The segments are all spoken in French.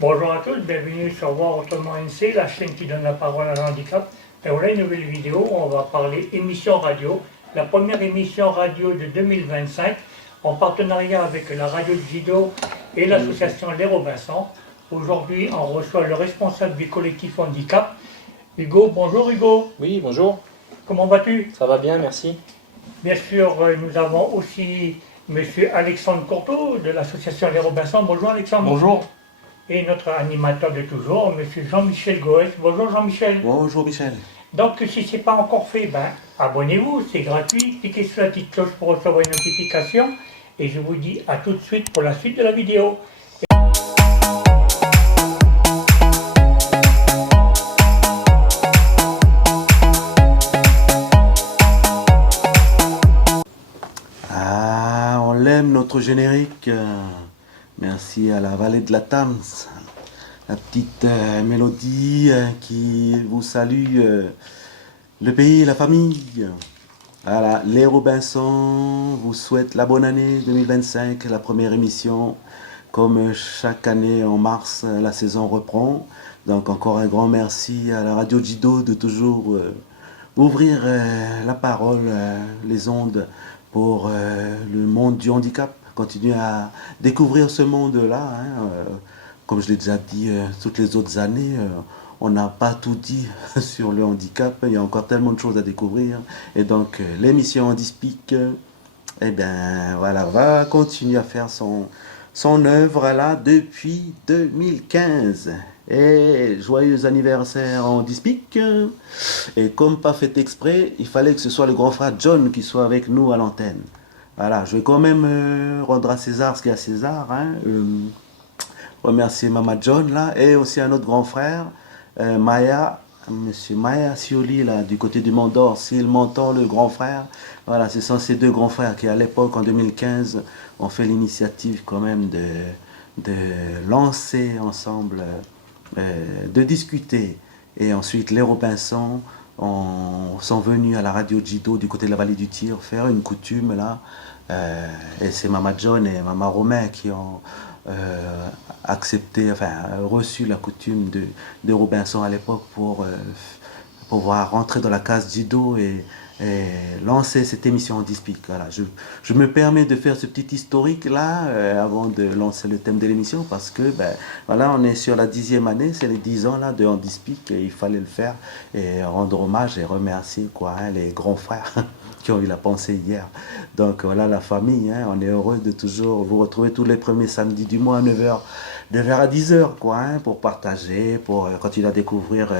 Bonjour à tous, bienvenue sur Voir Autrement NC, la chaîne qui donne la parole à l'handicap. Et voilà une nouvelle vidéo où on va parler émission radio, la première émission radio de 2025 en partenariat avec la radio de Jido et l'association Les Robinson. Aujourd'hui, on reçoit le responsable du collectif handicap, Hugo. Bonjour Hugo. Oui, bonjour. Comment vas-tu? Ça va bien, merci. Bien sûr, nous avons aussi monsieur Alexandre Courteau de l'association Les Robinson. Bonjour Alexandre. Bonjour. Et notre animateur de toujours, monsieur Jean-Michel Goès. Bonjour Jean-Michel. Bonjour Michel. Donc si ce n'est pas encore fait, abonnez-vous, c'est gratuit. Cliquez sur la petite cloche pour recevoir une notification. Et je vous dis à tout de suite pour la suite de la vidéo. Ah, on l'aime notre générique. Merci à la vallée de la Thames. La petite mélodie qui vous salue le pays, la famille. Voilà, les Robinson vous souhaitent la bonne année 2025, la première émission. Comme chaque année en mars, la saison reprend. Donc encore un grand merci à la radio Jido de toujours ouvrir la parole, les ondes pour le monde du handicap. Continuer à découvrir ce monde-là. Comme je l'ai déjà dit toutes les autres années, on n'a pas tout dit sur le handicap. Il y a encore tellement de choses à découvrir. Et donc l'émission Handispic, eh bien voilà, va continuer à faire son œuvre là depuis 2015. Et joyeux anniversaire en Dispic. Et comme pas fait exprès, il fallait que ce soit le grand frère John qui soit avec nous à l'antenne. Voilà, je vais quand même rendre à César ce qu'il y a à César. Remercier Mama John là, et aussi un autre grand frère, Maya, monsieur Maya Sioli là, du côté du Mont d'Or, s'il m'entend, le grand frère. Voilà, ce sont ces deux grands frères qui à l'époque, en 2015, ont fait l'initiative quand même de lancer ensemble, de discuter. Et ensuite, les Robinson sont venus à la radio Jido du côté de la vallée du Tir faire une coutume là. Et c'est Mama John et Mama Romain qui ont accepté, enfin reçu la coutume de Robinson à l'époque pour pouvoir rentrer dans la case Jido et lancer cette émission en Dispic. Voilà, je me permets de faire ce petit historique là avant de lancer le thème de l'émission parce que voilà, on est sur la 10e année, c'est les 10 ans là de Handispic et il fallait le faire et rendre hommage et remercier les grands frères qui ont eu la pensée hier. Donc voilà la famille, on est heureux de toujours vous retrouver tous les premiers samedis du mois à 9h, 9h à 10h pour partager, pour continuer à découvrir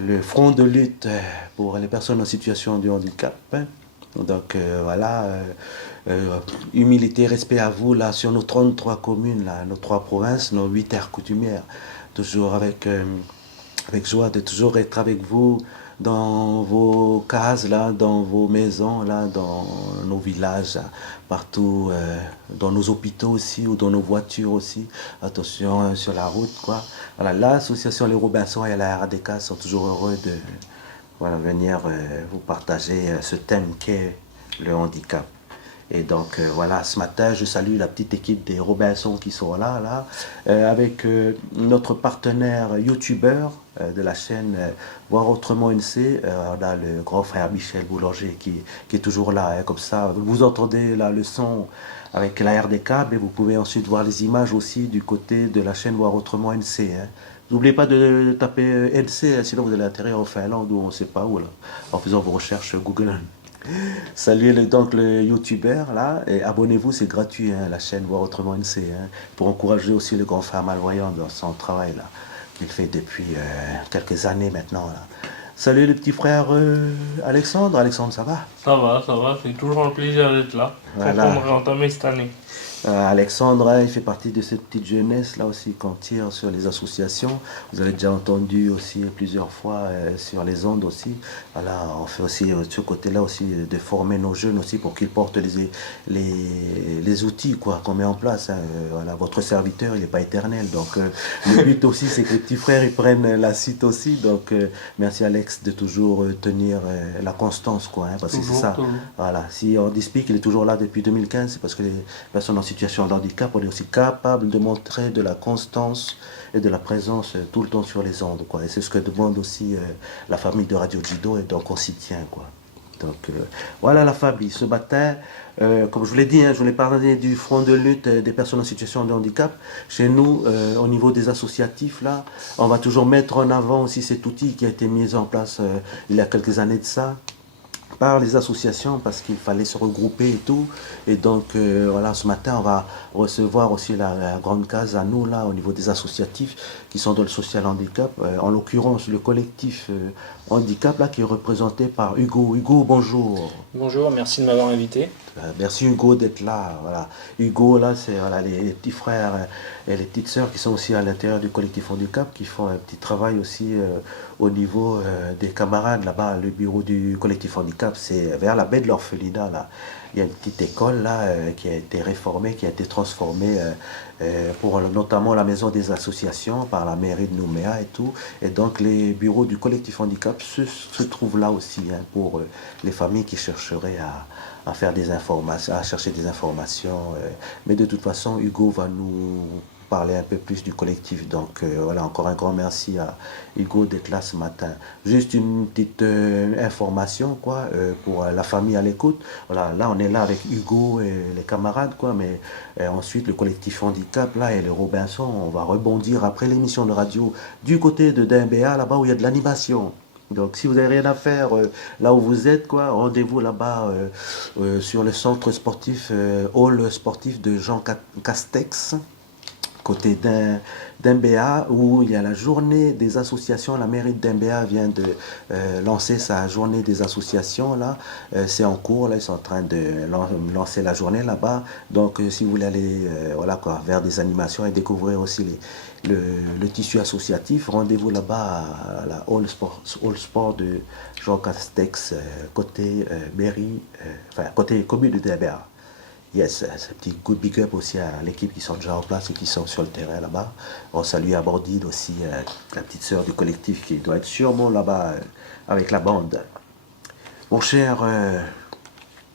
le front de lutte pour les personnes en situation de handicap. Donc voilà, humilité, respect à vous là sur nos 33 communes, là, nos 3 provinces, nos 8 aires coutumières. Toujours avec joie de toujours être avec vous dans vos cases, là, dans vos maisons, là, dans nos villages, partout, dans nos hôpitaux aussi, ou dans nos voitures aussi. Attention sur la route, quoi. Voilà, l'association Les Robinson et la RADK sont toujours heureux de venir vous partager ce thème qu'est le handicap. Et donc voilà, ce matin, je salue la petite équipe des Robinson qui sont là, avec notre partenaire youtubeur de la chaîne Voir Autrement NC. On a le grand frère Michel Boulanger qui est toujours là. Comme ça, vous entendez là le son avec la RDK, mais vous pouvez ensuite voir les images aussi du côté de la chaîne Voir Autrement NC. N'oubliez pas de taper NC, sinon vous allez atterrir en Finlande ou on ne sait pas où, là, en faisant vos recherches Google. Saluez donc le youtubeur là et abonnez-vous, c'est gratuit la chaîne Voir Autrement NC pour encourager aussi le grand frère malvoyant dans son travail là qu'il fait depuis quelques années maintenant là. Salut le petit frère Alexandre. Alexandre, ça va? Ça va, c'est toujours un plaisir d'être là. Voilà. Pour qu'on entamé cette année. Alexandre, il fait partie de cette petite jeunesse là aussi qu'on tire sur les associations. Vous avez déjà entendu aussi plusieurs fois sur les ondes aussi. Voilà, on fait aussi ce côté-là aussi de former nos jeunes aussi pour qu'ils portent les outils quoi qu'on met en place. Voilà, votre serviteur il n'est pas éternel, donc le but aussi c'est que les petits frères ils prennent la suite aussi. Donc merci Alex de toujours tenir la constance quoi, parce que c'est ça. Toujours. Voilà, si on Handispic il est toujours là depuis 2015, c'est parce que les personnes en situation de handicap, on est aussi capable de montrer de la constance et de la présence tout le temps sur les ondes, quoi. Et c'est ce que demande aussi la famille de Radio Judo, et donc on s'y tient, quoi. Donc voilà la famille. Ce matin, comme je vous l'ai dit, je voulais parler du front de lutte des personnes en situation de handicap. Chez nous, au niveau des associatifs, là, on va toujours mettre en avant aussi cet outil qui a été mis en place il y a quelques années de ça, par les associations, parce qu'il fallait se regrouper et tout. Et donc voilà, ce matin on va recevoir aussi la grande case à nous là au niveau des associatifs qui sont dans le social handicap, en l'occurrence le collectif handicap là qui est représenté par Hugo. Hugo, bonjour. Bonjour, merci de m'avoir invité. Merci Hugo d'être là. Voilà. Hugo, là, c'est voilà, les petits frères et les petites sœurs qui sont aussi à l'intérieur du collectif handicap, qui font un petit travail aussi au niveau des camarades là-bas. Le bureau du collectif handicap, c'est vers la baie de l'Orphelinat, là. Il y a une petite école là qui a été réformée, qui a été transformée pour notamment la maison des associations par la mairie de Nouméa et tout. Et donc les bureaux du collectif handicap se trouvent là aussi pour les familles qui chercheraient à faire des informations, à chercher des informations. Mais de toute façon, Hugo va nous parler un peu plus du collectif. Donc voilà, encore un grand merci à Hugo d'être là ce matin. Juste une petite information quoi, pour la famille à l'écoute. Voilà, là on est là avec Hugo et les camarades, quoi, mais ensuite le collectif handicap là et le Robinson, on va rebondir après l'émission de radio du côté de Dimbéa, là-bas où il y a de l'animation. Donc si vous n'avez rien à faire là où vous êtes, quoi, rendez-vous là-bas sur le centre sportif, hall sportif de Jean Castex, côté d'Imbéa, où il y a la journée des associations. La mairie d'Imbéa vient de lancer sa journée des associations là. C'est en cours, là, ils sont en train de lancer la journée là-bas. Donc si vous voulez aller voilà, quoi, vers des animations et découvrir aussi le tissu associatif, rendez-vous là-bas à la Hall Sport de Jean Castex, côté mairie, enfin côté commune de Dimbéa. Yes, c'est un petit coup de big up aussi à l'équipe qui sont déjà en place et qui sont sur le terrain là-bas. On salue Abordine aussi, la petite sœur du collectif qui doit être sûrement là-bas avec la bande. Mon cher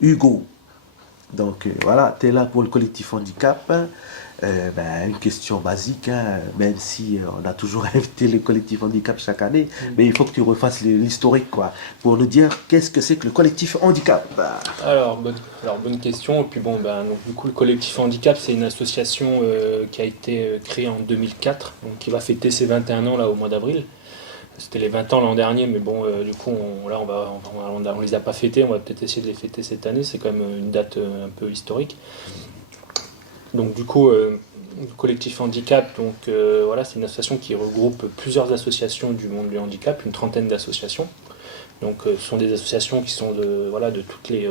Hugo, donc voilà, tu es là pour le collectif handicap. Une question basique, même si on a toujours invité le collectif handicap chaque année, mais il faut que tu refasses l'historique, quoi, pour nous dire qu'est-ce que c'est que le collectif handicap. Alors, bonne question. Et puis bon, donc, du coup, le collectif handicap, c'est une association qui a été créée en 2004, donc qui va fêter ses 21 ans là au mois d'avril. C'était les 20 ans l'an dernier, mais bon, du coup, on les a pas fêtés. On va peut-être essayer de les fêter cette année. C'est quand même une date un peu historique. Donc du coup, le collectif handicap, donc voilà, c'est une association qui regroupe plusieurs associations du monde du handicap, une trentaine d'associations. Donc ce sont des associations qui sont de toutes les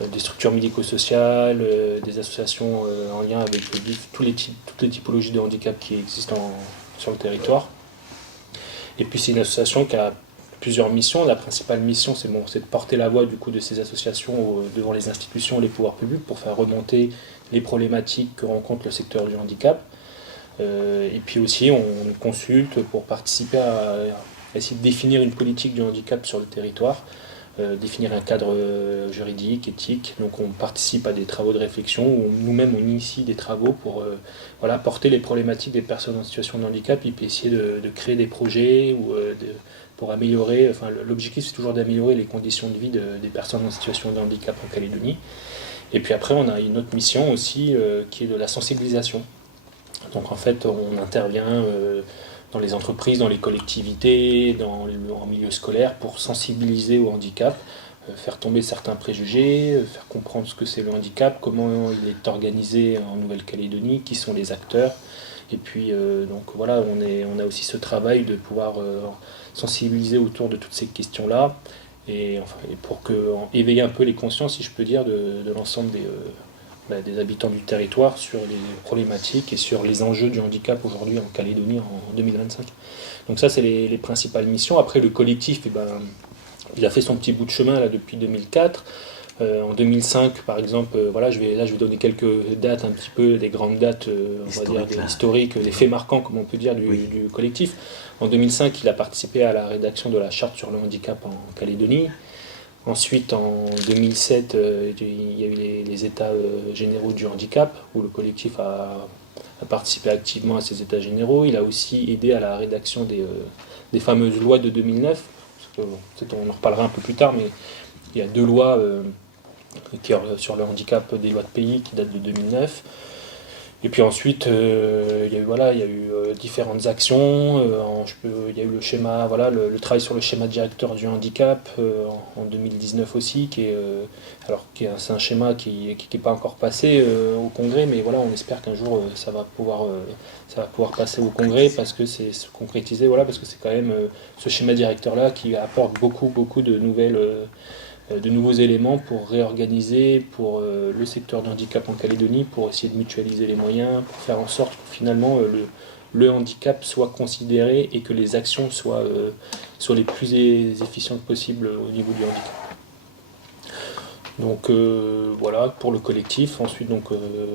des structures médico-sociales, des associations en lien avec toutes les typologies de handicap qui existent sur le territoire. Et puis c'est une association qui a plusieurs missions. La principale mission, c'est de porter la voix du coup de ces associations devant les institutions, les pouvoirs publics, pour faire remonter les problématiques que rencontre le secteur du handicap. Et puis aussi, on consulte pour participer à essayer de définir une politique du handicap sur le territoire, définir un cadre juridique, éthique. Donc on participe à des travaux de réflexion, où nous-mêmes on initie des travaux pour porter les problématiques des personnes en situation de handicap, et puis essayer de créer des projets pour améliorer, l'objectif c'est toujours d'améliorer les conditions de vie des personnes en situation de handicap en Calédonie. Et puis après, on a une autre mission aussi qui est de la sensibilisation. Donc en fait, on intervient dans les entreprises, dans les collectivités, en milieu scolaire pour sensibiliser au handicap, faire tomber certains préjugés, faire comprendre ce que c'est le handicap, comment il est organisé en Nouvelle-Calédonie, qui sont les acteurs. Et puis donc voilà, on a aussi ce travail de pouvoir sensibiliser autour de toutes ces questions-là. Et pour éveiller un peu les consciences, si je peux dire, de l'ensemble des habitants du territoire sur les problématiques et sur les enjeux du handicap aujourd'hui en Calédonie en 2025. Donc ça, c'est les principales missions. Après, le collectif, il a fait son petit bout de chemin là, depuis 2004. En 2005, par exemple, je vais donner quelques dates, un petit peu des grandes dates, historiques, des faits marquants, comme on peut dire, du collectif. En 2005, il a participé à la rédaction de la charte sur le handicap en Calédonie. Ensuite, en 2007, il y a eu les États généraux du handicap, où le collectif a participé activement à ces États généraux. Il a aussi aidé à la rédaction des fameuses lois de 2009. Parce que, peut-être on en reparlera un peu plus tard, mais il y a deux lois sur le handicap, des lois de pays qui datent de 2009. Et puis ensuite, il y a eu différentes actions. Il y a eu le schéma, le travail sur le schéma directeur du handicap en 2019 aussi, c'est un schéma qui n'est pas encore passé au Congrès, mais voilà, on espère qu'un jour ça va pouvoir passer au Congrès parce que c'est se concrétiser, parce que c'est quand même ce schéma directeur là qui apporte beaucoup de nouveaux éléments pour réorganiser pour le secteur du handicap en Calédonie, pour essayer de mutualiser les moyens, pour faire en sorte que finalement le handicap soit considéré et que les actions soient les plus efficientes possibles au niveau du handicap. Donc voilà pour le collectif. Ensuite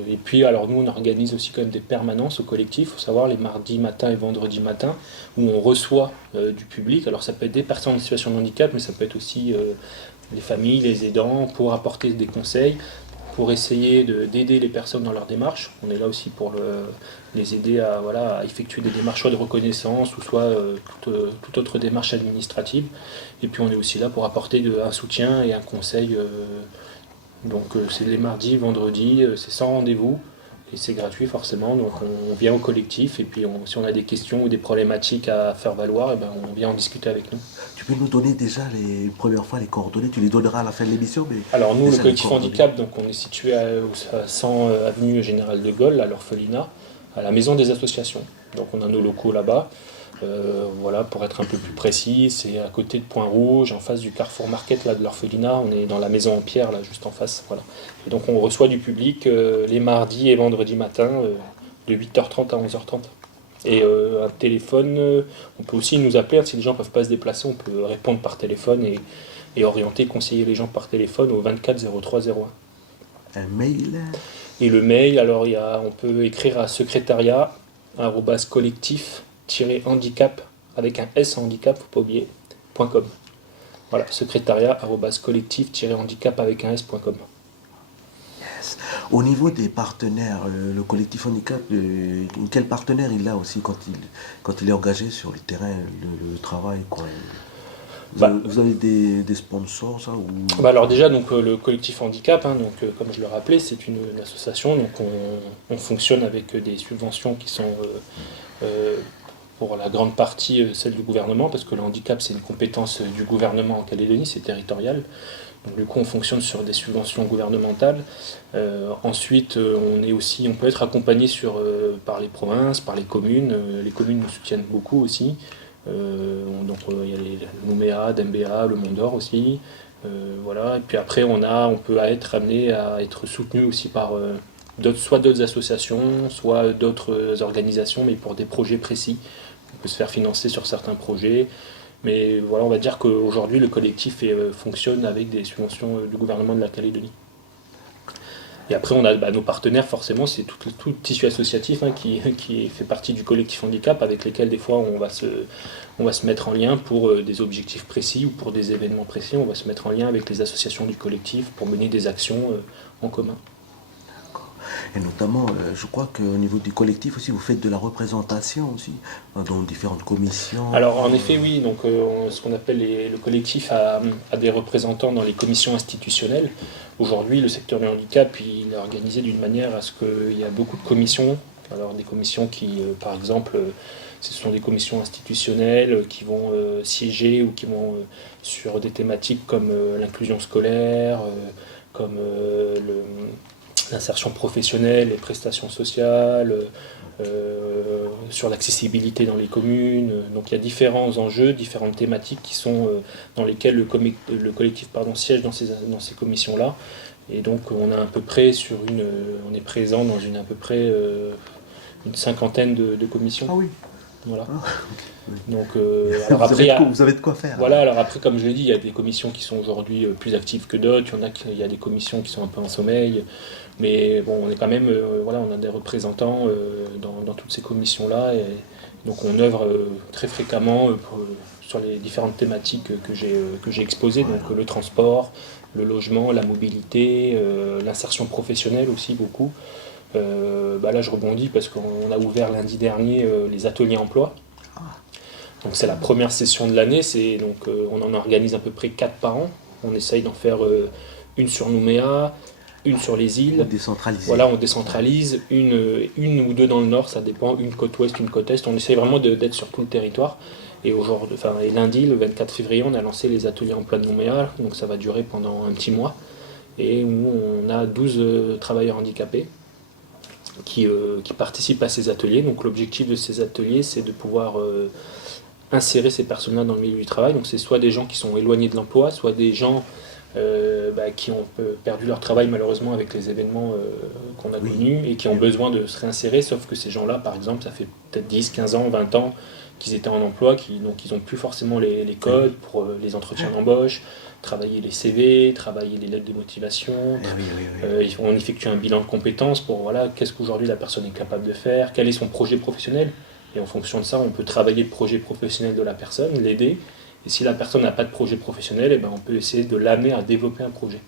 et puis alors nous on organise aussi quand même des permanences au collectif. Il faut savoir les mardis matin et vendredis matin où on reçoit du public. Alors ça peut être des personnes en situation de handicap, mais ça peut être aussi les familles, les aidants, pour apporter des conseils, pour essayer d'aider les personnes dans leur démarche. On est là aussi pour les aider à effectuer des démarches soit de reconnaissance ou soit toute autre démarche administrative. Et puis on est aussi là pour apporter un soutien et un conseil. Donc c'est les mardis, vendredis, c'est sans rendez-vous. Et c'est gratuit forcément, donc on vient au collectif et puis si on a des questions ou des problématiques à faire valoir, on vient en discuter avec nous. Tu peux nous donner déjà les premières fois les coordonnées, tu les donneras à la fin de l'émission. Mais alors nous, le collectif coordonnées. handicap, donc on est situé à 100 avenue Général de Gaulle, à l'orphelinat, à la maison des associations. Donc on a nos locaux là-bas. Pour être un peu plus précis, c'est à côté de Point-Rouge, en face du Carrefour Market là, de l'orphelinat. On est dans la maison en pierre, là, juste en face. Voilà. Et donc on reçoit du public les mardis et vendredis matin de 8h30 à 11h30. Et un téléphone, on peut aussi nous appeler, si les gens ne peuvent pas se déplacer, on peut répondre par téléphone et orienter, conseiller les gens par téléphone au 24 03 01. Un mail. Et le mail, alors on peut écrire à secrétariat@collectif-handicap avec un S en handicap, faut pas oublier, .com. Voilà, secrétariat@collectif-handicap avec un S.com. Yes. Au niveau des partenaires, le collectif handicap, quel partenaire il a aussi quand il est engagé sur le terrain, le travail, quoi. Vous avez des sponsors, ça ou... Alors déjà, donc, le collectif handicap, comme je le rappelais, c'est une association, donc on fonctionne avec des subventions qui sont pour la grande partie celles du gouvernement, parce que le handicap c'est une compétence du gouvernement en Calédonie, c'est territorial. Donc, du coup on fonctionne sur des subventions gouvernementales. Ensuite on peut être accompagné par les provinces, par les communes. Les communes nous soutiennent beaucoup aussi. Il y a le Nouméa, Dembéa, le Mont d'Or aussi. Et puis après on peut être amené à être soutenu aussi par soit d'autres associations, soit d'autres organisations, mais pour des projets précis. On peut se faire financer sur certains projets. Mais voilà, on va dire qu'aujourd'hui le collectif fonctionne avec des subventions du gouvernement de la Calédonie. Et après on a nos partenaires, forcément c'est tout le tissu associatif qui fait partie du collectif handicap, avec lesquels des fois on va se mettre en lien pour des objectifs précis ou pour des événements précis. On va se mettre en lien avec les associations du collectif pour mener des actions en commun. Et notamment, je crois qu'au niveau du collectif aussi, vous faites de la représentation aussi, dans différentes commissions. Alors en effet, oui, donc ce qu'on appelle le collectif a des représentants dans les commissions institutionnelles. Aujourd'hui, le secteur du handicap, il est organisé d'une manière à ce qu'il y a beaucoup de commissions. Alors des commissions qui, par exemple, ce sont des commissions institutionnelles qui vont siéger ou qui vont sur des thématiques comme l'inclusion scolaire, comme l'insertion professionnelle, les prestations sociales, sur l'accessibilité dans les communes. Donc il y a différents enjeux, différentes thématiques qui sont dans lesquelles le collectif siège dans ces commissions-là. Et donc on a à peu près on est présent dans à peu près une cinquantaine de commissions. Ah oui. Voilà. Oui. Donc, alors Vous après, avez, vous avez de quoi faire. voilà, alors après, comme je l'ai dit, il y a des commissions qui sont aujourd'hui plus actives que d'autres. Il y a des commissions qui sont un peu en sommeil. Mais bon, on est quand même, voilà, on a des représentants dans toutes ces commissions-là. Et donc on œuvre très fréquemment sur les différentes thématiques que j'ai exposées. Donc le transport, le logement, la mobilité, l'insertion professionnelle aussi beaucoup. Là, je rebondis parce qu'on a ouvert lundi dernier les ateliers emploi. Donc c'est la première session de l'année, on en organise à peu près 4 par an. On essaye d'en faire une sur Nouméa, une sur les îles. Décentralisé. Voilà, on décentralise, une ou deux dans le nord, ça dépend, une côte ouest, une côte est. On essaye vraiment d'être sur tout le territoire. Et lundi, le 24 février, on a lancé les ateliers emploi de Nouméa, donc ça va durer pendant un petit mois. Et où on a 12 travailleurs handicapés qui participent à ces ateliers. Donc l'objectif de ces ateliers, c'est de pouvoir insérer ces personnes-là dans le milieu du travail. Donc c'est soit des gens qui sont éloignés de l'emploi, soit des gens qui ont perdu leur travail malheureusement avec les événements qu'on a connus et qui ont besoin de se réinsérer, sauf que ces gens-là, par exemple, ça fait peut-être 10, 15 ans, 20 ans qu'ils étaient en emploi, donc ils n'ont plus forcément les codes pour les entretiens d'embauche, travailler les CV, travailler les lettres de motivation. On effectue un bilan de compétences pour voilà, qu'est-ce qu'aujourd'hui la personne est capable de faire, quel est son projet professionnel. Et en fonction de ça, on peut travailler le projet professionnel de la personne, l'aider. Et si la personne n'a pas de projet professionnel, on peut essayer de l'amener à développer un projet.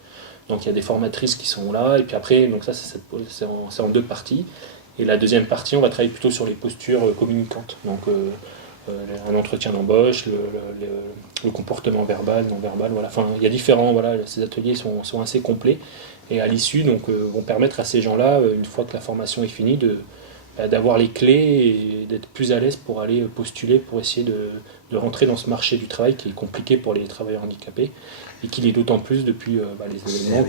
Donc il y a des formatrices qui sont là. Et puis après, donc ça c'est en 2 parties. Et la deuxième partie, on va travailler plutôt sur les postures communicantes. Donc un entretien d'embauche, le comportement verbal, non verbal. Voilà. Enfin, il y a différents. Voilà, ces ateliers sont assez complets. Et à l'issue, vont permettre à ces gens-là, une fois que la formation est finie, d'avoir les clés et d'être plus à l'aise pour aller postuler, pour essayer de rentrer dans ce marché du travail qui est compliqué pour les travailleurs handicapés et qui l'est d'autant plus depuis les événements.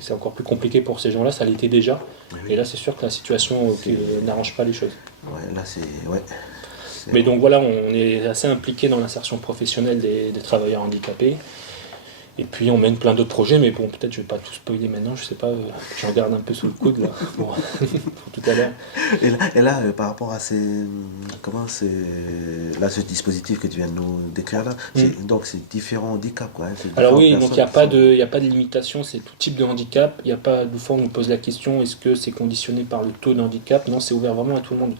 C'est encore plus compliqué pour ces gens-là, ça l'était déjà. Et là, c'est sûr que la situation n'arrange pas les choses. Mais donc voilà, on est assez impliqué dans l'insertion professionnelle des travailleurs handicapés. Et puis on mène plein d'autres projets, mais bon, peut-être je ne vais pas tout spoiler maintenant, je sais pas, j'en garde un peu sous le coude là, pour tout à l'heure. Et là, par rapport à ce dispositif que tu viens de nous décrire là, donc c'est différents handicaps quoi. Alors oui, donc il n'y a pas de limitation, c'est tout type de handicap. Il n'y a pas, des fois on nous pose la question, est-ce que c'est conditionné par le taux de handicap? Non, c'est ouvert vraiment à tout le monde.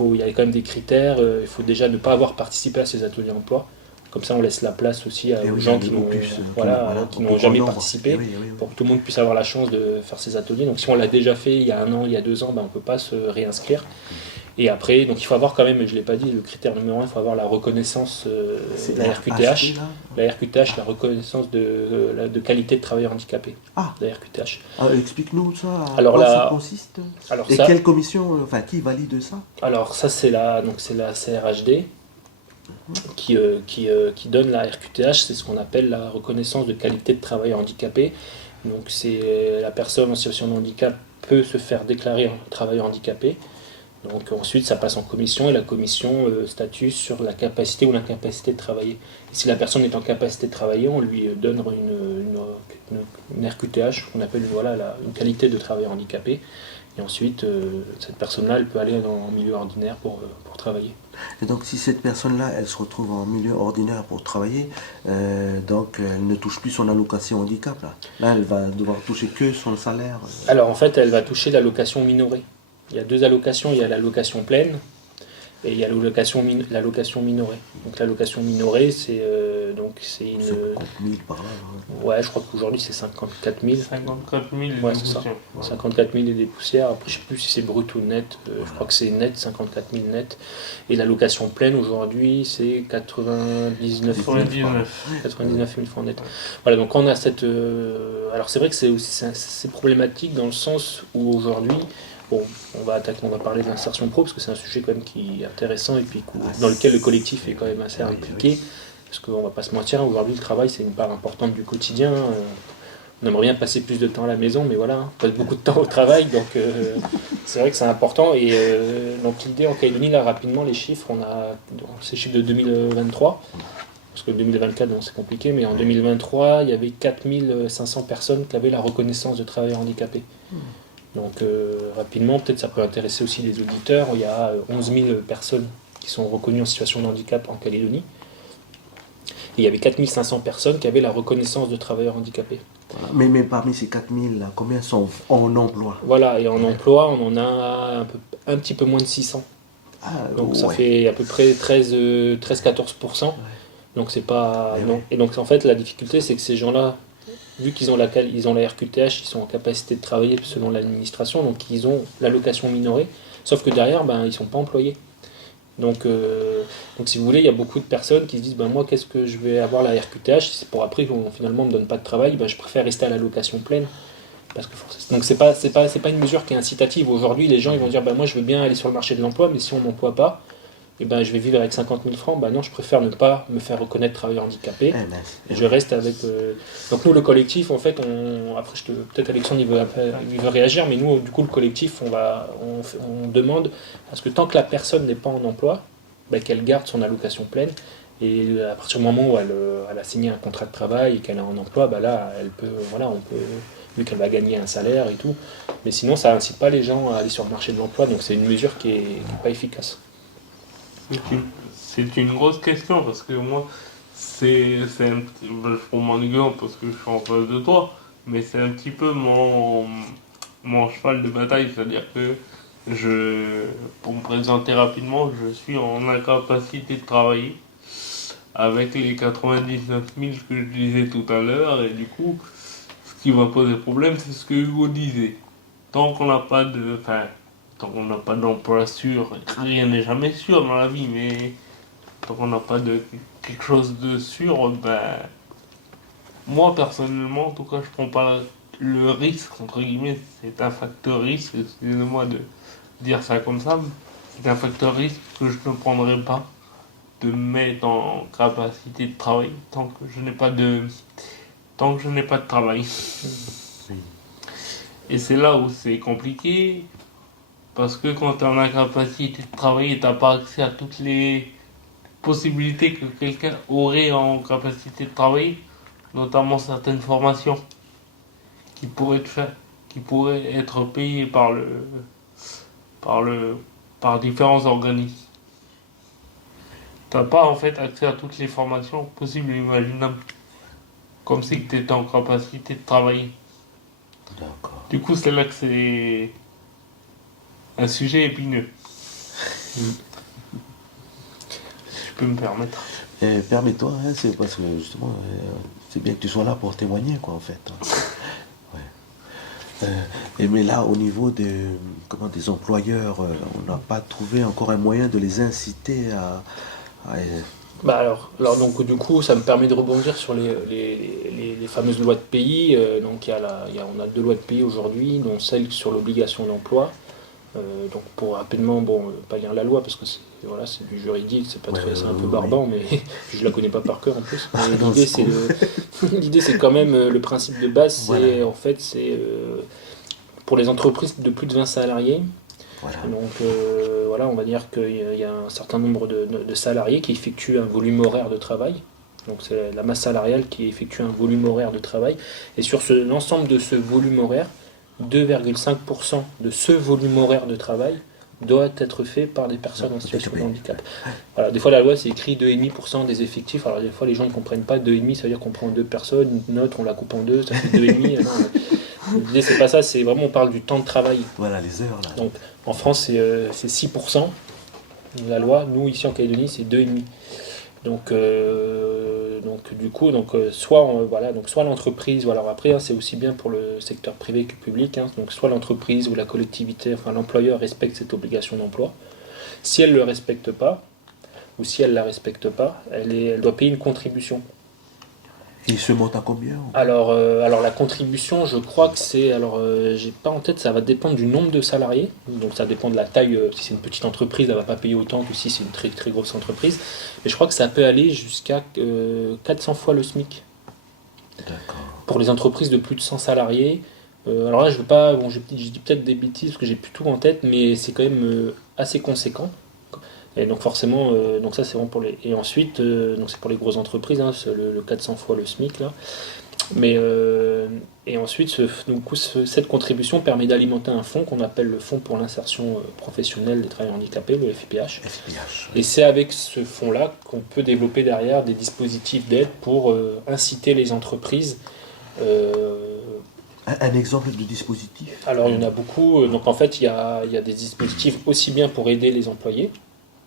Il y a quand même des critères, il faut déjà ne pas avoir participé à ces ateliers emploi. Comme ça, on laisse la place aussi aux gens qui n'ont jamais participé, pour que tout le monde puisse avoir la chance de faire ces ateliers. Donc si on l'a déjà fait il y a 1 an, il y a 2 ans, on ne peut pas se réinscrire. Et après, donc il faut avoir quand même, je ne l'ai pas dit, le critère numéro 1, il faut avoir la reconnaissance de la RQTH. La RQTH, la reconnaissance de qualité de travailleur handicapé. La RQTH. Explique-nous ça, alors ça consiste. Et ça, quelle commission, qui valide ça? Alors ça, c'est la CRHD. Qui donne la RQTH, c'est ce qu'on appelle la reconnaissance de qualité de travailleur handicapé. Donc c'est la personne en situation de handicap peut se faire déclarer travailleur handicapé. Donc ensuite ça passe en commission et la commission statue sur la capacité ou l'incapacité de travailler. Et si la personne est en capacité de travailler, on lui donne une RQTH, qu'on appelle une qualité de travailleur handicapé. Et ensuite, cette personne-là, elle peut aller en milieu ordinaire pour travailler. Et donc, si cette personne-là, elle se retrouve en milieu ordinaire pour travailler, donc elle ne touche plus son allocation handicap, là, elle va devoir toucher que son salaire. Alors, en fait, elle va toucher l'allocation minorée. Il y a 2 allocations, il y a l'allocation pleine et il y a l'allocation minorée. Donc, l'allocation minorée, c'est une... 50 000 par là. Ouais, je crois qu'aujourd'hui, c'est 54 000. 54 000 et Ouais, des c'est ça. poussières. 54 000 et des poussières. Après, je ne sais plus si c'est brut ou net. Je crois que c'est net, 54 000 net. Et l'allocation pleine, aujourd'hui, c'est 99 000 francs net. Voilà, donc on a cette... Alors, c'est vrai que c'est problématique dans le sens où aujourd'hui... Bon, on va parler de l'insertion pro parce que c'est un sujet quand même qui est intéressant et puis dans lequel le collectif est quand même assez impliqué. Parce qu'on va pas se mentir, aujourd'hui le travail c'est une part importante du quotidien. On aimerait bien passer plus de temps à la maison, mais voilà, on passe beaucoup de temps au travail, donc c'est vrai que c'est important. Et donc l'idée en Calédonie, là rapidement, les chiffres, on a ces chiffres de 2023, parce que 2024 bon, c'est compliqué, mais en 2023, il y avait 4500 personnes qui avaient la reconnaissance de travailleurs handicapés. Donc rapidement, peut-être ça peut intéresser aussi les auditeurs, il y a 11 000 personnes qui sont reconnus en situation de handicap en Calédonie. Et il y avait 4500 personnes qui avaient la reconnaissance de travailleurs handicapés. Voilà. Mais parmi ces 4000, là, combien sont en emploi? Voilà, et en emploi, on en a un petit peu moins de 600. Ah, Donc ça ouais. fait à peu près 13-14%. Donc c'est pas. Mais Non. ouais. Et donc en fait, la difficulté, c'est que ces gens-là, vu qu'ils ont ils ont la RQTH, ils sont en capacité de travailler selon l'administration, donc ils ont l'allocation minorée, sauf que derrière, ben, ils ne sont pas employés. Donc si vous voulez, il y a beaucoup de personnes qui se disent ben, moi, qu'est-ce que je vais avoir la RQTH? Si c'est pour après, finalement, on ne me donne pas de travail, ben, je préfère rester à l'allocation pleine. Parce que donc c'est pas une mesure qui est incitative. Aujourd'hui, les gens ils vont dire ben, moi, je veux bien aller sur le marché de l'emploi, mais si on ne m'emploie pas, et ben, je vais vivre avec 50 000 francs. Ben non, je préfère ne pas me faire reconnaître travailleur handicapé. Et je reste avec. Donc nous, le collectif, en fait, après, peut-être Alexandre il veut réagir, mais nous, du coup, le collectif, on demande à ce que tant que la personne n'est pas en emploi, ben, qu'elle garde son allocation pleine. Et à partir du moment où elle a signé un contrat de travail et qu'elle est en emploi, ben là, elle peut, voilà, on peut, vu qu'elle va gagner un salaire et tout. Mais sinon, ça incite pas les gens à aller sur le marché de l'emploi, donc c'est une mesure qui est pas efficace. C'est une grosse question parce que moi, je prends mon exemple parce que je suis en face de toi, mais c'est un petit peu mon cheval de bataille, c'est-à-dire que pour me présenter rapidement, je suis en incapacité de travailler avec les 99 000 que je disais tout à l'heure, et du coup, ce qui va poser problème, c'est ce que Hugo disait. Tant qu'on n'a pas de, enfin, tant qu'on n'a pas d'emploi sûr, rien n'est jamais sûr dans la vie, mais tant qu'on n'a pas de quelque chose de sûr, ben, moi personnellement, en tout cas, je prends pas le risque, entre guillemets, c'est un facteur risque, excusez-moi de dire ça comme ça, mais c'est un facteur risque que je ne prendrai pas de me mettre en capacité de travailler tant que je n'ai pas de travail. Et c'est là où c'est compliqué, parce que quand tu es en incapacité de travailler, tu n'as pas accès à toutes les possibilités que quelqu'un aurait en capacité de travailler, notamment certaines formations qui pourraient être payées par différents organismes. Tu n'as pas en fait accès à toutes les formations possibles et imaginables, comme si tu étais en capacité de travailler. D'accord. Du coup, c'est là que c'est un sujet épineux. Si je peux me permettre. Permets-toi, hein, c'est parce que justement, c'est bien que tu sois là pour témoigner, quoi, en fait. Ouais. Mais là, au niveau des employeurs, on n'a pas trouvé encore un moyen de les inciter à Bah alors donc du coup, ça me permet de rebondir sur les fameuses lois de pays. Donc on a deux lois de pays aujourd'hui, dont celle sur l'obligation d'emploi. Donc pour rapidement, pas lire la loi parce que c'est du juridique, c'est un peu barbant, mais je la connais pas par cœur en plus. Mais l'idée c'est quand même le principe de base, c'est Voilà. en fait pour les entreprises de plus de 20 salariés. Voilà. Donc on va dire qu'il y a un certain nombre de salariés qui effectuent un volume horaire de travail. Donc c'est la masse salariale qui effectue un volume horaire de travail. Et sur l'ensemble de ce volume horaire, 2,5% de ce volume horaire de travail doit être fait par des personnes en situation de handicap. Voilà, des fois la loi c'est écrit 2,5% des effectifs, alors des fois les gens ne comprennent pas, 2,5 ça veut dire qu'on prend deux personnes, une autre on la coupe en deux, ça fait 2,5. L'idée c'est pas ça, c'est vraiment on parle du temps de travail. Voilà les heures là. Donc en France c'est 6%, la loi, nous ici en Calédonie c'est 2,5%. Donc soit l'entreprise, alors après c'est aussi bien pour le secteur privé que public, donc soit l'entreprise ou la collectivité, enfin l'employeur respecte cette obligation d'emploi. Si elle ne le respecte pas, ou si elle ne la respecte pas, elle doit payer une contribution. Il se monte à combien? Alors la contribution, je crois que j'ai pas en tête, ça va dépendre du nombre de salariés, donc ça dépend de la taille. Si c'est une petite entreprise, elle va pas payer autant que si c'est une très très grosse entreprise. Mais je crois que ça peut aller jusqu'à 400 fois le SMIC. D'accord. Pour les entreprises de plus de 100 salariés. Alors là, je veux pas, je dis peut-être des bêtises parce que j'ai plus tout en tête, mais c'est quand même assez conséquent. Et donc forcément, donc ça c'est vraiment pour les. Et ensuite, donc c'est pour les grosses entreprises, c'est le 400 fois le SMIC là. Et ensuite, cette contribution permet d'alimenter un fonds qu'on appelle le Fonds pour l'insertion professionnelle des travailleurs handicapés, le FIPH. Et c'est avec ce fonds-là qu'on peut développer derrière des dispositifs d'aide pour inciter les entreprises. Un exemple de dispositif? Alors il y en a beaucoup. Donc en fait, il y a des dispositifs aussi bien pour aider les employés.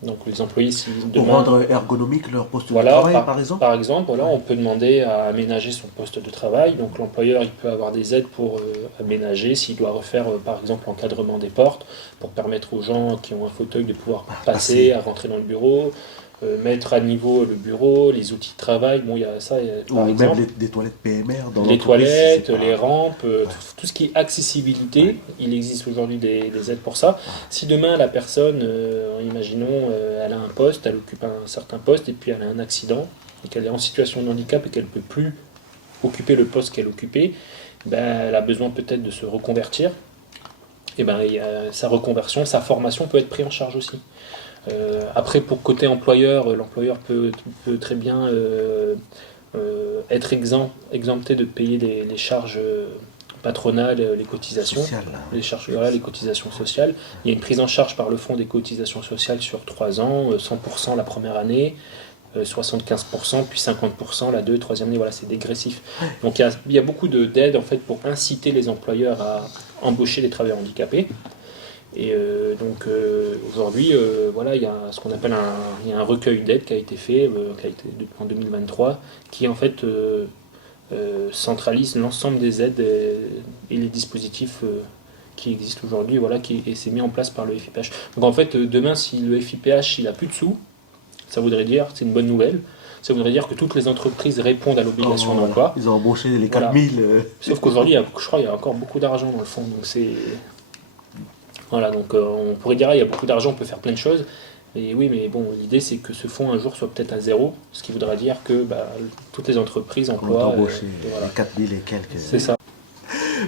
Donc les employés, si Pour demain, rendre ergonomique leur poste de travail, par exemple? Par exemple, voilà, on peut demander à aménager son poste de travail. Donc l'employeur, il peut avoir des aides pour aménager, s'il doit refaire par exemple l'encadrement des portes, pour permettre aux gens qui ont un fauteuil de pouvoir passer, à rentrer dans le bureau, mettre à niveau le bureau, les outils de travail. Bon, il y a ça, par Ou exemple. même des toilettes PMR dans Les l'entreprise, toilettes, c'est pas- les rampes, tout ce qui est accessibilité, il existe aujourd'hui des aides pour ça. Si demain la personne, imaginons, elle a un poste, elle occupe un certain poste et puis elle a un accident et qu'elle est en situation de handicap et qu'elle ne peut plus occuper le poste qu'elle occupait, ben, elle a besoin peut-être de se reconvertir. Et ben, sa reconversion, sa formation peut être prise en charge aussi. Après, pour côté employeur, l'employeur peut très bien être exempté de payer les charges patronales, les cotisations, Social, là. les charges, voilà, les cotisations sociales. Il y a une prise en charge par le fonds des cotisations sociales sur 3 ans, 100% la première année, 75%, puis 50% la 2e, 3e année, voilà, c'est dégressif. Donc il y a beaucoup d'aides en fait pour inciter les employeurs à embaucher les travailleurs handicapés. Et aujourd'hui, voilà, il y a ce qu'on appelle un recueil d'aides qui a été fait, en 2023, qui en fait centralise l'ensemble des aides et les dispositifs qui existent aujourd'hui, voilà, et c'est mis en place par le FIPH. Donc en fait, demain, si le FIPH il a plus de sous, ça voudrait dire, c'est une bonne nouvelle, ça voudrait dire que toutes les entreprises répondent à l'obligation d'emploi. Ils ont embauché les Voilà. 4000. Sauf qu'aujourd'hui, je crois qu'il y a encore beaucoup d'argent dans le fond, donc c'est... Voilà, donc on pourrait dire, il y a beaucoup d'argent, on peut faire plein de choses. Et oui, mais bon, l'idée c'est que ce fonds un jour soit peut-être à zéro, ce qui voudra dire que toutes les entreprises On emploient. a embauché Voilà. les 4000 et quelques. C'est ça.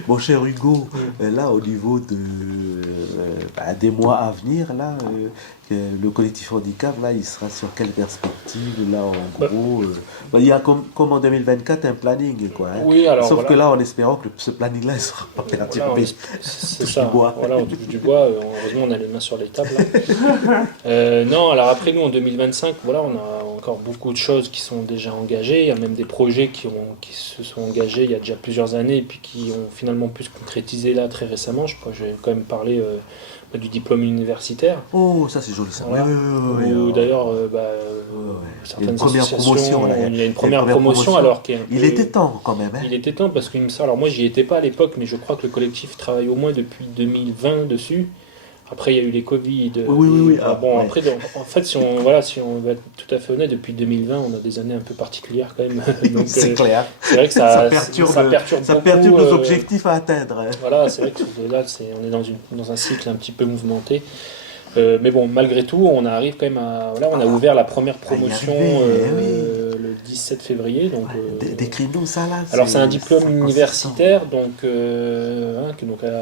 Mon cher Hugo, là, au niveau des mois à venir, là, que le collectif handicap, là, il sera sur quelle perspective, là, en gros il y a comme en 2024 un planning, quoi. Hein. Oui, alors Sauf voilà. que là, en espérant que ce planning-là ne sera pas perturbé. C'est Touche ça. du bois. Voilà, on touche du bois. Heureusement, on a les mains sur les tables. Là. Non, alors après, nous, en 2025, voilà, on a encore beaucoup de choses qui sont déjà engagées. Il y a même des projets qui se sont engagés il y a déjà plusieurs années et puis qui ont finalement pu se concrétiser là très récemment. Je crois que je vais quand même parler du diplôme universitaire. Oh, ça c'est joli ça. Voilà. Oui. Ou d'ailleurs, Il y a une certaines première associations, promotion, là. il y a une première promotion alors qu'il y a un Il peu- était temps quand même. Hein. Il était temps parce qu'il me semble, alors moi j'y étais pas à l'époque, mais je crois que le collectif travaille au moins depuis 2020 dessus. Après il y a eu les Covid. Oui. Bon Ouais. après, en fait si on va être tout à fait honnête, depuis 2020 on a des années un peu particulières quand même. Donc C'est clair. c'est vrai que Ça ça perturbe beaucoup, nos objectifs à atteindre. Hein. Voilà, c'est vrai que là on est dans un cycle un petit peu mouvementé. Mais bon, malgré tout, on arrive quand même à. Voilà, on a ouvert la première promotion le 17 février. Donc, Décris-nous ça là. alors c'est un diplôme ça universitaire, donc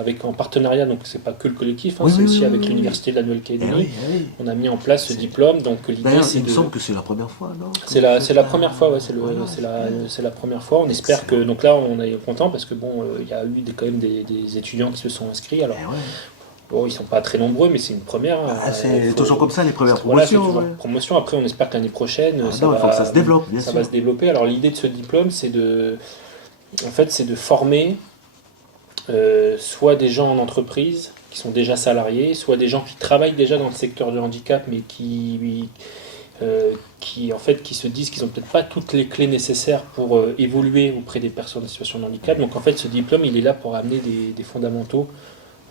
avec en partenariat, donc c'est pas que le collectif, c'est aussi avec l'université de la Nouvelle-Calédonie. On a mis en place ce diplôme, donc l'idée D'ailleurs, c'est il me semble que c'est la première fois, non? c'est la première fois, ouais, c'est la première fois. On espère que donc là on est content parce que bon, il y a eu quand même des étudiants qui se sont inscrits. Alors bon, ils sont pas très nombreux, mais c'est une première. C'est toujours comme ça les premières Voilà, c'est promotions. toujours une promotion. Après, on espère que l'année prochaine, Il faut que ça se développe, bien ça sûr. va se développer. Alors, l'idée de ce diplôme, c'est de former soit des gens en entreprise qui sont déjà salariés, soit des gens qui travaillent déjà dans le secteur du handicap, mais qui se disent qu'ils n'ont peut-être pas toutes les clés nécessaires pour évoluer auprès des personnes en situation de handicap. Donc, en fait, ce diplôme, il est là pour amener des fondamentaux.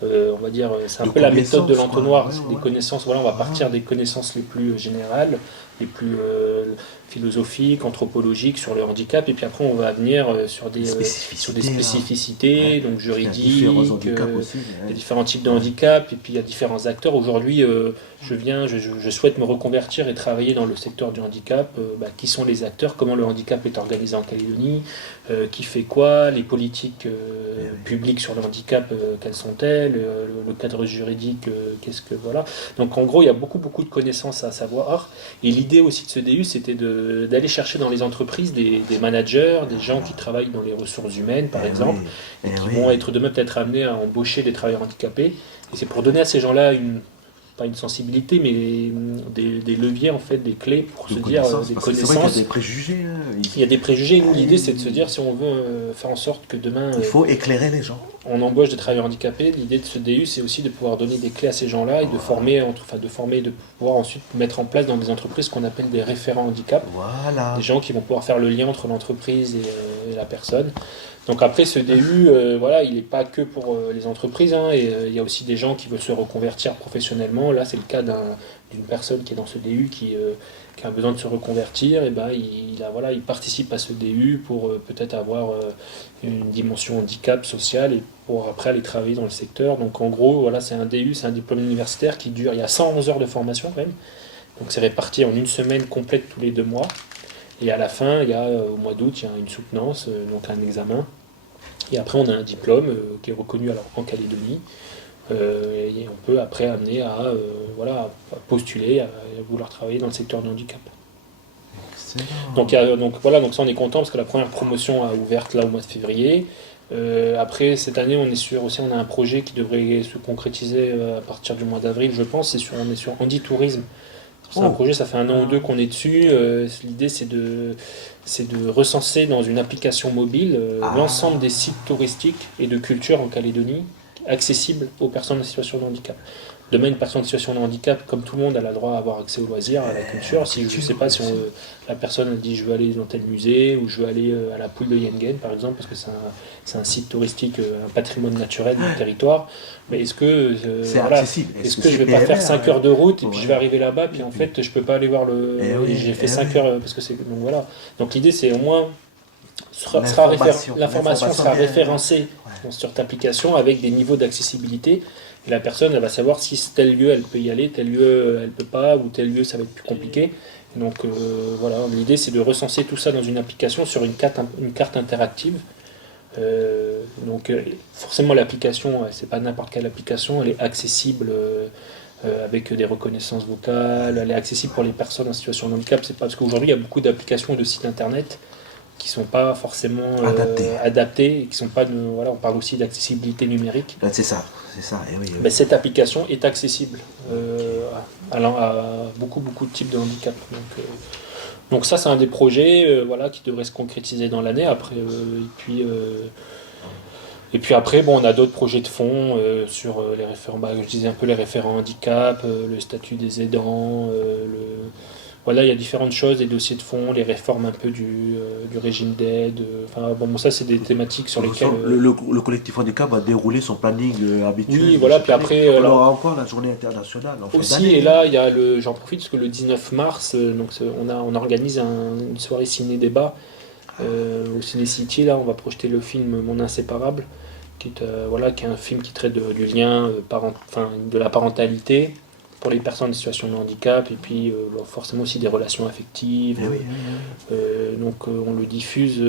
On va dire, c'est un peu la méthode de l'entonnoir, c'est des connaissances, voilà, on va partir des connaissances les plus générales, les plus philosophiques, anthropologiques sur le handicap, et puis après on va venir sur des spécificités, donc juridiques, il y a différents types de handicap, et puis il y a différents acteurs. Aujourd'hui, je souhaite me reconvertir et travailler dans le secteur du handicap. Qui sont les acteurs, comment le handicap est organisé en Calédonie, qui fait quoi, les politiques publiques sur le handicap, quelles sont-elles, professionnel, le cadre juridique, qu'est-ce que voilà. Donc en gros, il y a beaucoup de connaissances à savoir. Et l'idée aussi de ce DU, c'était d'aller chercher dans les entreprises des managers, des gens qui travaillent dans les ressources humaines, par exemple, et qui vont être demain peut-être amenés à embaucher des travailleurs handicapés. Et c'est pour donner à ces gens-là pas une sensibilité, mais des leviers, en fait, des clés pour se dire des connaissances. C'est vrai qu'il y a des préjugés. Il y a des préjugés. Nous, l'idée, c'est de se dire, si on veut faire en sorte que demain... il faut éclairer les gens. On embauche des travailleurs handicapés. L'idée de ce DU, c'est aussi de pouvoir donner des clés à ces gens-là et de former, de pouvoir ensuite mettre en place dans des entreprises ce qu'on appelle des référents handicap. Voilà. Des gens qui vont pouvoir faire le lien entre l'entreprise et la personne. Donc après, ce DU, voilà, il n'est pas que pour les entreprises, hein, et il y a aussi des gens qui veulent se reconvertir professionnellement. Là, c'est le cas d'une personne qui est dans ce DU qui a besoin de se reconvertir. Et ben, il participe à ce DU pour peut-être avoir une dimension handicap social et pour après aller travailler dans le secteur. Donc en gros, voilà, c'est un DU, c'est un diplôme universitaire qui dure, il y a 111 heures de formation quand même. Donc c'est réparti en une semaine complète tous les 2 mois. Et à la fin, au mois d'août, il y a une soutenance, donc un examen. Et après, on a un diplôme qui est reconnu alors en Calédonie. Et on peut après amener à postuler, à vouloir travailler dans le secteur du handicap. Donc ça, on est content parce que la première promotion a ouvert là au mois de février. Après, cette année, on a un projet qui devrait se concrétiser à partir du mois d'avril, je pense. On est sur Handi Tourisme. C'est un projet, ça fait 1 an ou 2 qu'on est dessus. L'idée, c'est de recenser dans une application mobile l'ensemble des sites touristiques et de culture en Calédonie accessibles aux personnes en situation de handicap. Demain, une personne en situation de handicap, comme tout le monde, elle a le droit à avoir accès aux loisirs, à la culture. Si je ne sais pas si la personne dit je veux aller dans tel musée ou je veux aller à la Poule de Yengen, par exemple, parce que c'est un site touristique, un patrimoine naturel du territoire. Mais est-ce que est-ce que je ne vais pas faire 5 heures de route et puis je vais arriver là-bas puis en fait je ne peux pas aller voir j'ai fait 5 heures parce que c'est donc voilà. Donc l'idée c'est au moins l'information sera référencée sur ta application avec des niveaux d'accessibilité. Et la personne, elle va savoir si tel lieu, elle peut y aller, tel lieu, elle peut pas, ou tel lieu, ça va être plus compliqué. Donc voilà, l'idée, c'est de recenser tout ça dans une application sur une carte interactive. Forcément, l'application, c'est pas n'importe quelle application, elle est accessible avec des reconnaissances vocales, elle est accessible pour les personnes en situation de handicap. C'est pas parce qu'aujourd'hui, il y a beaucoup d'applications et de sites internet qui sont pas forcément adaptés et qui sont pas on parle aussi d'accessibilité numérique. C'est ça. Oui. Mais cette application est accessible à beaucoup de types de handicap. Donc ça, c'est un des projets qui devrait se concrétiser dans l'année. Après, et puis après, on a d'autres projets de fond sur les référents. Je disais un peu les référents handicap, le statut des aidants, il y a différentes choses, des dossiers de fond, les réformes un peu du régime d'aide. Ça, c'est des thématiques sur lesquelles... Le collectif handicap va dérouler son planning habituel. Oui, voilà, puis après... On aura encore la journée internationale. Aussi, et là, j'en profite parce que le 19 mars, on organise une soirée ciné-débat au Ciné City. Là, on va projeter le film Mon Inséparable, qui est un film qui traite du lien, de la parentalité, pour les personnes en situation de handicap, et puis forcément aussi des relations affectives. Donc on le diffuse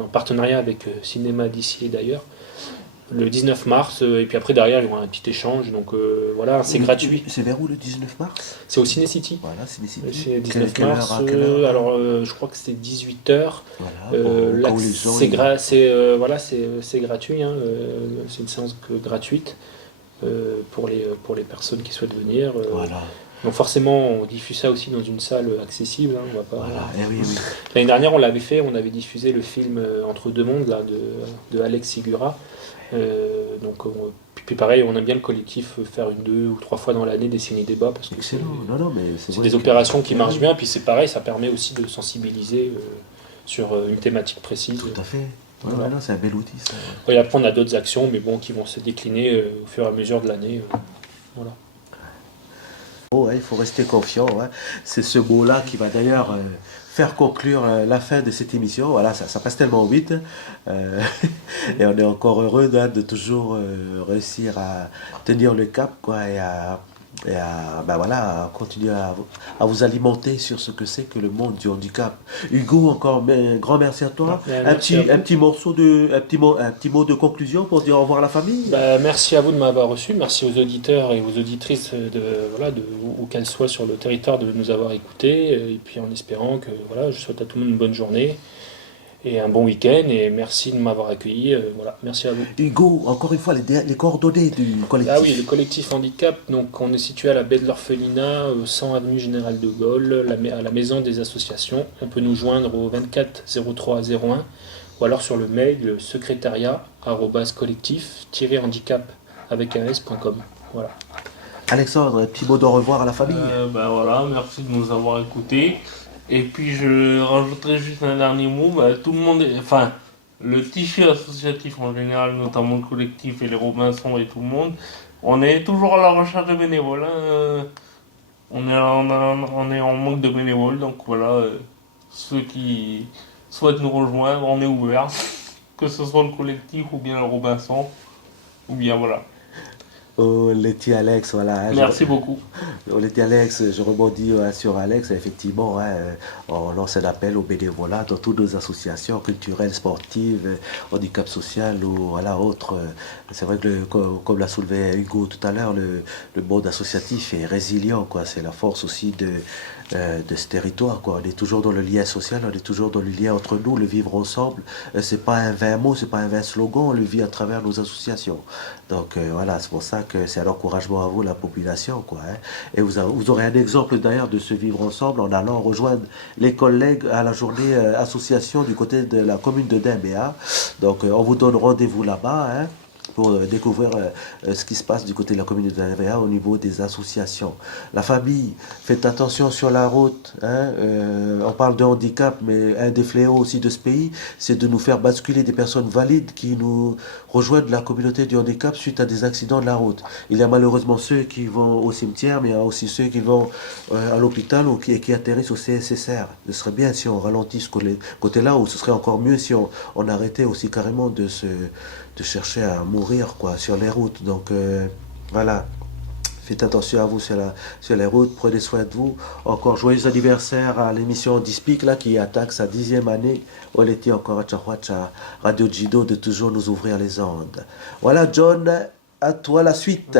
en partenariat avec Cinéma d'ici et d'ailleurs, le 19 mars, et puis après derrière il y aura un petit échange, donc c'est gratuit. C'est vers où le 19 mars? C'est au Ciné City. Voilà, Ciné City. C'est 19 mars, je crois que c'est 18h. Voilà, c'est gratuit, hein, c'est une séance gratuite. Pour les personnes qui souhaitent venir. Donc forcément, on diffuse ça aussi dans une salle accessible. Hein, on va pas... L'année dernière, on l'avait fait, on avait diffusé le film Entre deux mondes là, de Alex Sigura. Puis pareil, on aime bien le collectif faire 2 ou 3 fois dans l'année des ciné-débats parce que c'est des opérations qui marchent bien. Puis c'est pareil, ça permet aussi de sensibiliser sur une thématique précise. Tout à fait. C'est un bel outil. Ça. Et après, on a d'autres actions, mais qui vont se décliner au fur et à mesure de l'année. Voilà. Il faut rester confiant. C'est ce mot-là qui va d'ailleurs faire conclure la fin de cette émission. Voilà, ça passe tellement vite. Et on est encore heureux de toujours réussir à tenir le cap et à et ben voilà, à continuer à vous alimenter sur ce que c'est que le monde du handicap. Hugo, encore un grand merci à toi. Merci à vous. Un petit un petit mot de conclusion pour dire au revoir à la famille. Merci à vous de m'avoir reçu. Merci aux auditeurs et aux auditrices où qu'elles soient sur le territoire de nous avoir écoutés. Et puis en espérant que je souhaite à tout le monde une bonne journée et un bon week-end. Et merci de m'avoir accueilli. Merci à vous. Hugo, encore une fois, les coordonnées du collectif. Ah oui, le collectif handicap, donc on est situé à la baie de l'Orphelinat, 100 avenue Général de Gaulle, à la maison des associations. On peut nous joindre au 24 03 01 ou alors sur le mail secrétariat@collectif-handicap avec un s.com. Voilà. Alexandre, un petit mot de revoir à la famille. Merci de nous avoir écoutés. Et puis je rajouterai juste un dernier mot. Tout le monde le tissu associatif en général, notamment le collectif et les Robinson et tout le monde, on est toujours à la recherche de bénévoles. On est en manque de bénévoles, donc ceux qui souhaitent nous rejoindre, on est ouvert, que ce soit le collectif ou bien le Robinson, ou bien voilà. Oh, Letty Alex, voilà. Merci beaucoup. Letty Alex, je rebondis sur Alex. Effectivement, on lance un appel aux bénévolats dans toutes nos associations culturelles, sportives, handicap social ou autres. C'est vrai que, comme l'a soulevé Hugo tout à l'heure, le monde associatif est résilient, quoi. C'est la force aussi de ce territoire, quoi. On est toujours dans le lien social, on est toujours dans le lien entre nous, le vivre ensemble. C'est pas un vain mot, c'est pas un vain slogan, on le vit à travers nos associations. Donc c'est pour ça que c'est un encouragement à vous, la population, quoi. Et vous aurez un exemple d'ailleurs de ce vivre ensemble en allant rejoindre les collègues à la journée association du côté de la commune de Dimbéa. Donc on vous donne rendez-vous là-bas, pour découvrir ce qui se passe du côté de la commune de Dimbéa au niveau des associations. La famille, faites attention sur la route. On parle de handicap, mais un des fléaux aussi de ce pays, c'est de nous faire basculer des personnes valides qui nous rejoignent la communauté du handicap suite à des accidents de la route. Il y a malheureusement ceux qui vont au cimetière, mais il y a aussi ceux qui vont à l'hôpital ou qui atterrissent au CSSR. Ce serait bien si on ralentit ce côté-là, ou ce serait encore mieux si on arrêtait aussi carrément de chercher à mourir, quoi, sur les routes. Donc voilà, faites attention à vous sur les routes, prenez soin de vous. Encore joyeux anniversaire à l'émission Dispic là, qui attaque sa 10e année. On était encore à Chahuacha, Radio Jido, de toujours nous ouvrir les ondes. Voilà John, à toi la suite.